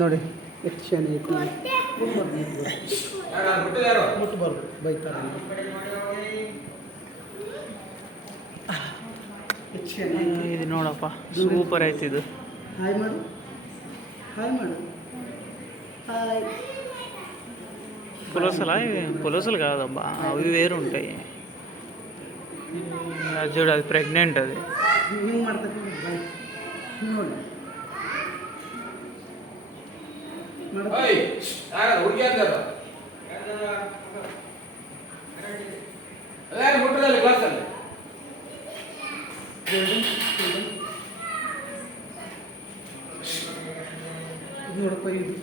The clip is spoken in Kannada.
ನೋಡಿ ಎಷ್ಟು ಚೆನ್ನಾಗಿ ಐತಿ. ಮುಟ್ಬಾರ್ದು ಬೈತಾರೆ. ಎಷ್ಟು ಚೆನ್ನಾಗಿ ಇದು ನೋಡಪ್ಪ, ಸೂಪರ್ ಐತಿ ಇದು. ಹಾಯ್ ಮಾಡು, ಹಾಯ್ మాడు హాయ్. పులసలు కాదబ్బా, అవి వేరు ఉంటాయి. అది చూడు, అది ప్రెగ్నెంట్. అది ಹಿಂಗೆ ಮಾಡ್ತಾರೆ ನೋಡಿ. ನೋಡಪ್ಪ ಇದು